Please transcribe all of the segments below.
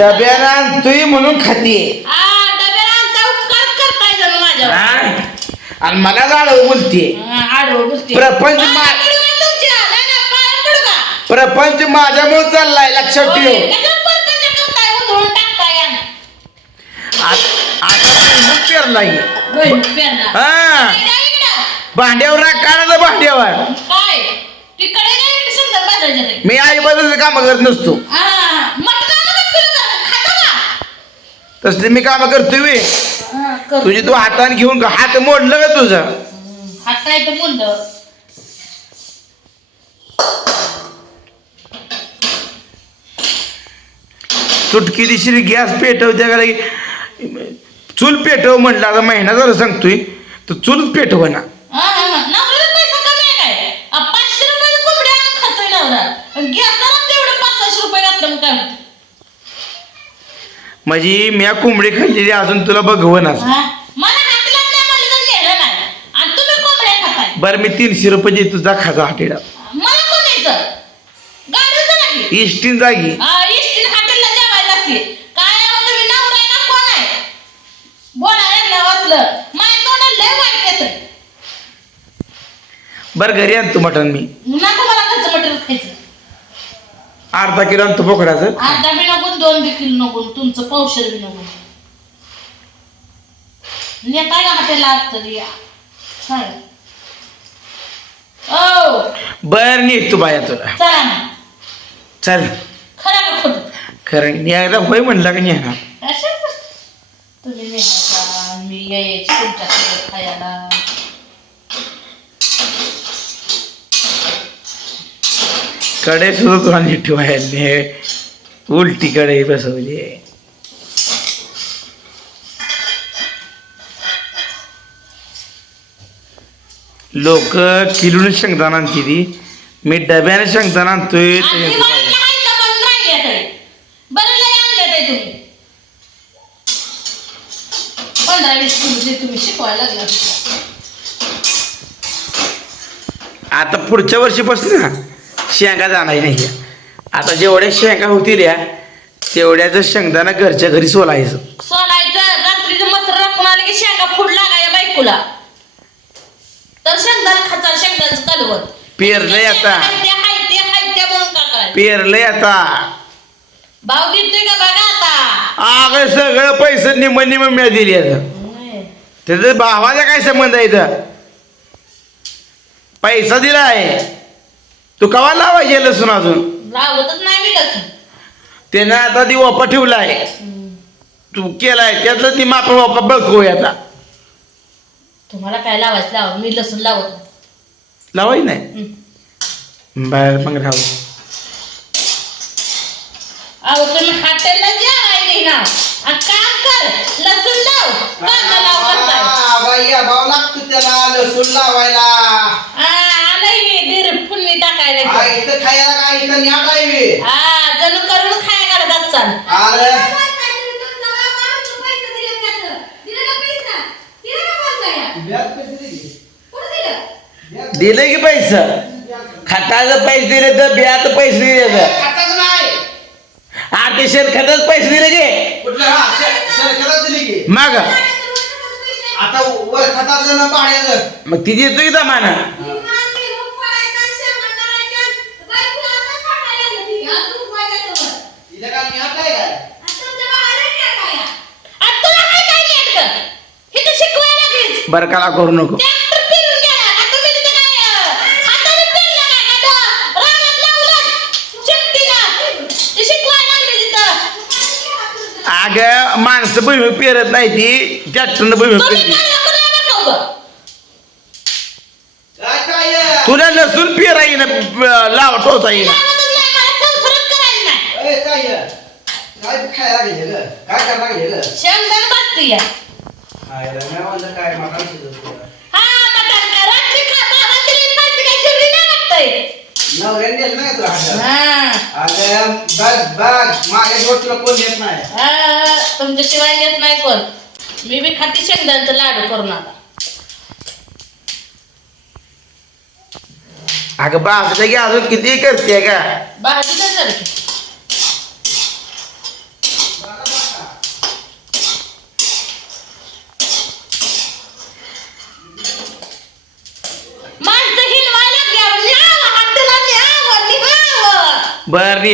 डब्यानं आणतोय म्हणून खातीये डब्याला आणता उपकार करताय जण माझ्यावर हा? आणि मला बोलतीये हा, आडवं गोष्टी प्रपंच पाया मा- पडू का तुमच्या? नाही, नाही, पाया पडू का? प्रपंच माझ्यामुळे चाललाय लक्षात होय, ठेव कशाला परपंच करताय, उधळून टाकताय आणि? आ- आता भुईमुग पेरलाय होय, पेरणार. हा काय इकडं? भांड्यावर राग काढायचं भांड्यावर काय? तिकडे नाही. मी आई बदलचं काम करत नसतो हा, मटका नका पिलं का? खाता का? तसले मी काम करतोय बे. हा, करू. तुझी तू हाताने घेऊन हात मोडलं का तुझं हात काय तर मुंडं. चुटकी दिशी गॅस पेटव त्या का चूल पेटव म्हटलं आता महिना जरा सांगतोय तर चूल पेटव ना हा, हा, हा. नवऱ्याला पैसा कमी आहे काय? आ, पाचशे रुपयाचं कोंबडी आणून खातोय नवरा. आणि गॅसला तेवढं पाच सहाशे रुपये घातलं मग काय होतं? म्हणजे मी कोंबडी खाल्लेली अजून तुला बघवणार हा? मला हात लागला मला तर नेलं नाही. आणि तुम्ही कोंबड्या खाताय. बरं मी तीनशे रुपये देतो जा खाजा हॉटेला मला कोण यायचं? इष्टीन जागी हा, इष्टीन हॉटेलला जेवायला लागते. काय आहे तुम्ही नवरा आहे का कोण आहे? बोलायला वाचलं. माझ्या तोंडाला लय वाईट येतंय. बरं घरी आणतो मटण मी नको मला घरचं मटेरियल खायचं. अर्धा किलो आणतो बोकडाचं? अर्धा बी नको दोन बी किलो नको तुमचं बी नको. नेताय का ओ! बरं निघतो बाया तुला. चला ना. चल. खरं का खोटं? खरं न्यायला होय म्हणला का अशाच? तुम्ही नेहायचा मी यायची तुमच्याकडे खायला. कडे सुद्धा तुला नीट ठेवायला उलटी कडे बसवली लोक किलून शेंगदाणा आणते ती मी डब्याने शेंगदाणा आणतोय आहे. आहे आता पुढच्या वर्षीपासून ना शेंगा जाणार नाही. आता जेवढ्या शेंगा होतील या तेवढ्याच शेंगदाणा घरच्या घरी सोलायचं. सोलायचं. रात्रीचं मस्त राखून आलं की शेंगा फुड लागाय बायकोला. तर शेंगदाणा खाचा कालवत पेरलंय आता. पेरलंय आता. भाव देतोय का बघा आता? अगं सगळं पैसे निम निम मी दिली आता त्याचं भावाचा काय संबंध आहे इथं? पैसा दिलाय. तू कवा लावायचे लसूण अजून? लावतच नाही मी लसूण. त्यानं आता ती वापा ठेवलाय. तू केलाय त्यातलं ती माप वापा बघू आता. तुम्हाला काय लावायचं लावा मी लसूण लावत. नाही लावाय नाही? हम्म. बर मग राहू. अहो तुम्ही हॉटेलला जेवायला ना आणि काम कर लसूण लाव. कांदा लाव करताय बाई भाव लागतो त्याला लसूण लावायला हा आलंय मी दीर फुलणी इथं. खायला काय? इथं हा जणू करून खाय घालत चाल अरे. दिले. की पैसे? खताचं पैसे दिले तर बियाचं पैसे दिले तर. आरती शेतखताच पैसे दिले की? मग. आता वर खताचं ना पाण्याचं. मग ती देतो की जमाना तिला काय निहात आहे काय आणि तुला काय काय नाही अडकं? हे तर शिकवायला लागलीच बरं कला करू नको ट्रॅक्टर फिरून गेला आता तुम्ही तिथं काय अं, हाताने पेरलं काय का तर रानात लावलं शेपटीनं ते? शिकवायला लागले तिथं. अगं माणसं भुईमुग पेरत नाही ती. ट्रॅक्टरनं काय नको नका. काय काय आहे? तुला लसूण पेरा येईन लावा टोचा येईन लावतच नाही, मला संसारच करायचं नाही. ए, काय आहे? काय खायला गेले ग काय करायला गेलं शेंगदाणा भाजते या. खायला नाही म्हणलं काय मटण शिजवतो. हा, मटण का? रात्री काय शिवली नाही वाटतंय. नवऱ्याने दिलं नाही तुला हातात? हा. अगं, बघ बघ माझ्या जोड तुला कोण येत नाही हा, तुमच्याशिवाय येत नाही कोण मी बी खाती शेंगदाण्याचं लाडू करून आता अगं बापच्या की अजून किती करते का भाजी झालं बर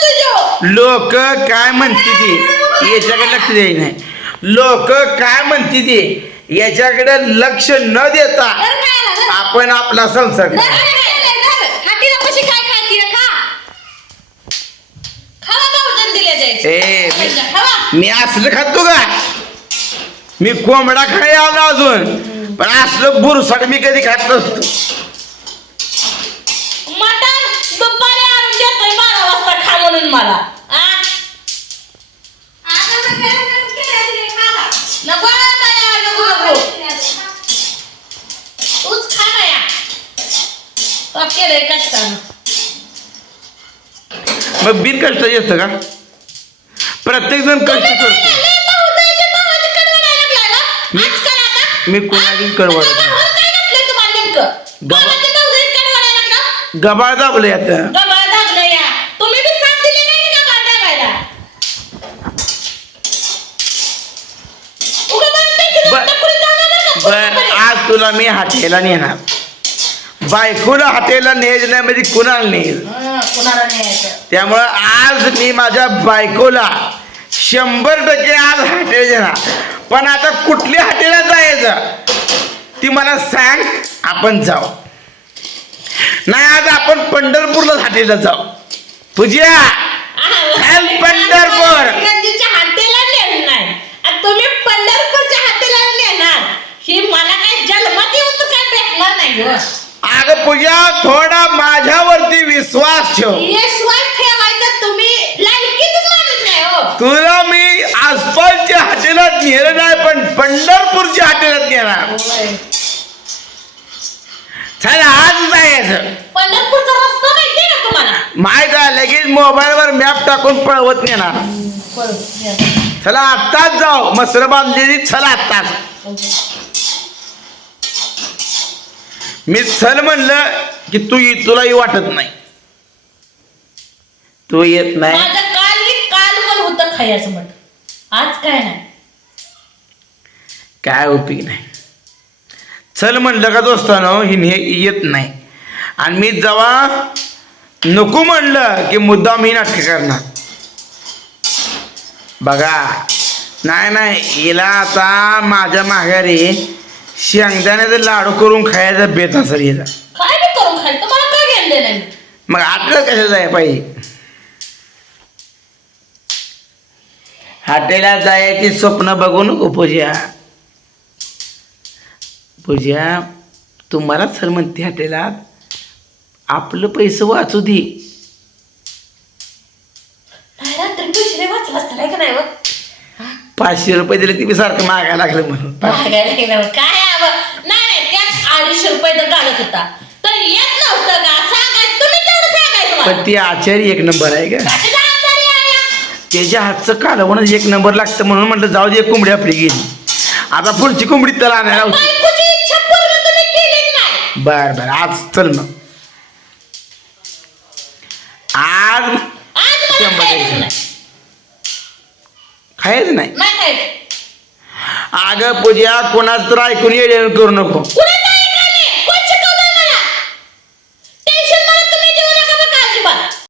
तुझं? लोक काय म्हणते ते? याच्याकडे लक्ष द्याय नाही. लोक काय म्हणते ते? याच्याकडे लक्ष न देता? आपण आपला संसार. ए. मी असलं खातो का? मी कोंबडा खाय आलो अजून. पण असलं बुरसाट मी कधी खात नसतो मटण दुपारी आणून देतोय बारा वाजता खा म्हणून मला आ? नको बाया, नको, नको. तूच खा ना या. तो केलंय कष्टानं. मग बिन कष्ट येतं का प्रत्येक जण कष्ट करतो? मी-? मी कोणाची आ? कडवडत तुझ्या नाही. भावाला काय घातलंय तुम्हाला नेमकं? गबा- कोणाची भाऊजाई कडवडायला लागला? गबाळ दाबलं आता गबाळ दाबलं या. तुम्ही बी साथ दिली नाही का गबाळ दाबायला? उगा माणसाची बर- नोकरी जाणार नाही का? तुला मी हाटेला नेणार बायकोला हाटेला नेज नाही म्हणजे कुणाला नेल हं, कुणाला न्यायचं त्यामुळं आज मी माझ्या बायकोला शंभर टक्के आज हाटेल देणार पण आता कुठल्या हाटेला जायचं ती मला सांग आपण जाऊ नाही आज आपण पंढरपूरला हाटेला जाऊ पूजा चल पंढरपूर. गंजीच्या हातेला नेणार नाही आणि तुम्ही पंढरपूरच्या हातेला नेणार ही मला काय जन्मात येऊन तर काय भेटणार नाही हो. अगं पूजा थोडा माझ्यावरती विश्वास ठेव. हो. तुला मी आसपासच्या हाटेलात नेलं नाही पण पंढरपूरच्या हाटेलात नेणार. चल आज जायचं पंढरपूरचा रस्ता माहितीये का तुम्हाला? माहीत आहे लगेच मोबाईलवर मॅप टाकून पळवत नेणार. चला आत्ताच जाऊ. मसर बांधलेली चला आत्ताच. मी चल म्हणलं की तू ये- तुलाही वाटत नाही. तू येत नाही. माझं काल ही काल पण होतं खायचं आज काय नाही. काय उपयोग नाही. चल म्हणलं का दोस्तानो ही येत नाही. आणि मी जेव्हा नको म्हणलं की मुद्दा मी नाटक करणार. बघा नाही नाही हिला आता माझ्या माघारी शेंगदाण्याचा लाडू करून खायचा बेत असेल हिला काय बी करून खायचं तुम्हाला काय नाही मग आपलं कसं जाय पाहिजे? हाटेला जायची स्वप्न बघू नको पूजा. पूजा तुम्हाला सर म्हणते हाटेला आपलं पैसे वाचू दे. काय रात्री पैसे वाचला असता नाही का नाही? पाचशे रुपये दिले ती बी सारखं मागायला लागलं म्हणून. काय रुपये तर घालत होता. तर येत नव्हतं का सांगायचं तुम्ही तेवढं सांगायचं मला पण ती आचारी एक नंबर आहे का आहे. या? त्याच्या हातचं कालवणच एक नंबर लागतं म्हणून म्हटलं जाऊ दे एक कोंबडी आपली गेली आता पुढची कोंबडी त्याला आणायला होती. बायकोची इच्छा पूर्ण तुम्ही केलीच नाही. बर बर आज चल मग. आज आज मला शंभर खायचं टक्के. नाही. खायचं नाही? नाही खायचं. अगं पूजा कोणाच तर ऐकून येडे करू नको. कुणाचं